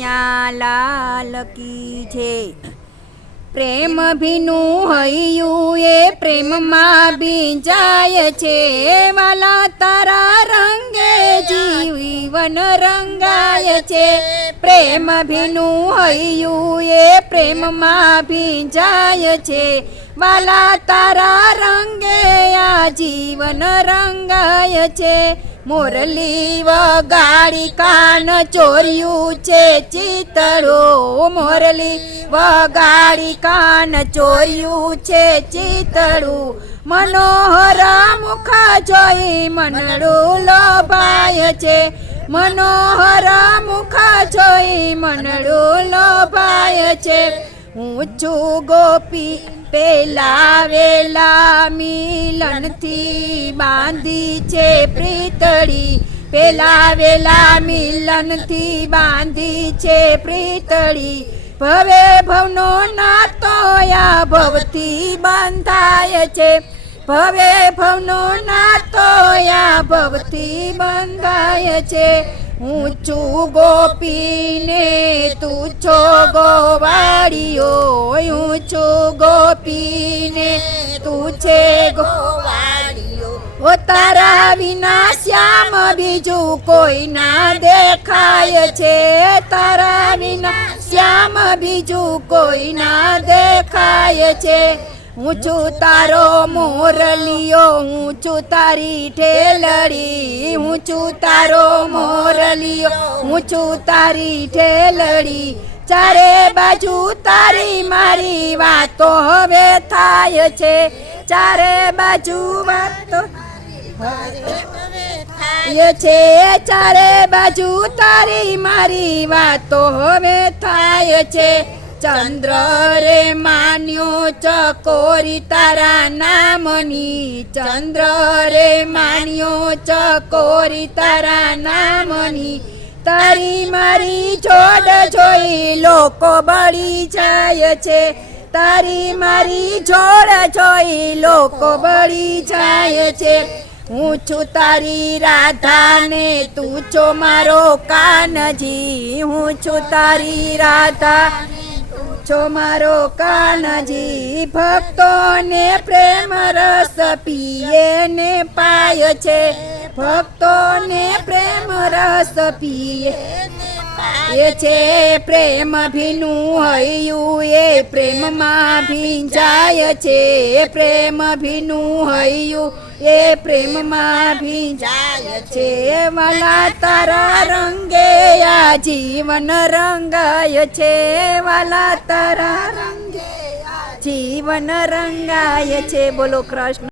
કનૈયા લાલ કી છે. પ્રેમ ભીનું હૈયું એ પ્રેમમાં ભીંજાય છે. વાલા તારા રંગે જીવન રંગાય છે. પ્રેમ ભીનું હૈયું એ પ્રેમમાં ભીંજાય છે. વાલા તારા રંગે આ જીવન રંગાય છે. મોરલી વગાડી કાન ચોર્યું છે ચિતળો મોરલી વગાડી કાન ચોર્યું છે ચિતળું મનોહર મુખ જોઈ મનડું લોભાય છે. મનોહર મુખ જોઈ મનડું લોભાય છે. હું છું ગોપી, પેલા વેલા મિલનથી બાંધી છે પ્રીતળી. પેલા વેલા મિલનથી બાંધી છે પ્રીતળી. ભવે ભવનો નાતો યા ભવથી બંધાય છે. ભવે ભવનો નાતો યા ભવથી બંધાય છે. હું છું ગોપીને, તું છો ગોવાળીઓ હું છું ગોપીને તું છે ગોવાળીઓ ઓ તારા વિના શ્યામ બીજું કોઈ ના દેખાય છે. તારા વિના શ્યામ બીજું કોઈ ના દેખાય છે. હું છું તારો મોરલીઓ હું છું તારી ઠેલડી. હું છું તારો મોરલીઓ હું છું તારી ઠેલડી. ચારે બાજુ તારી મારી વાતો હવે થાય છે. ચારે બાજુ વાતો છે. ચારે બાજુ તારી મારી વાતો હવે થાય છે. ચંદ્ર રે માન્યો ચકોરી તારા નામની. ચંદ્ર રે માન્યો ચકોરી તારા નામની. તારી મારી જોડ જોઈ લોકો બળી જાય છે. તારી મારી જોડ જોઈ લોકો બળી જાય છે. હું છું તારી રાધા ને તું છો મારો કાનજી. હું છું તારી રાધા છો મારો કાનજી. ભક્તોને પ્રેમ રસ પીએ ને પાય છે. ભક્તોને પ્રેમ રસ પીએ એ છે પ્રેમ ભીનું હૈયું, એ પ્રેમમાં ભીંજાય છે. પ્રેમ ભીનું હૈયું, એ પ્રેમમાં ભીંજાય છે. વાલા તારા રંગે આ જીવન રંગાય છે. વાલા તારા રંગે જીવન રંગાય છે. બોલો કૃષ્ણ.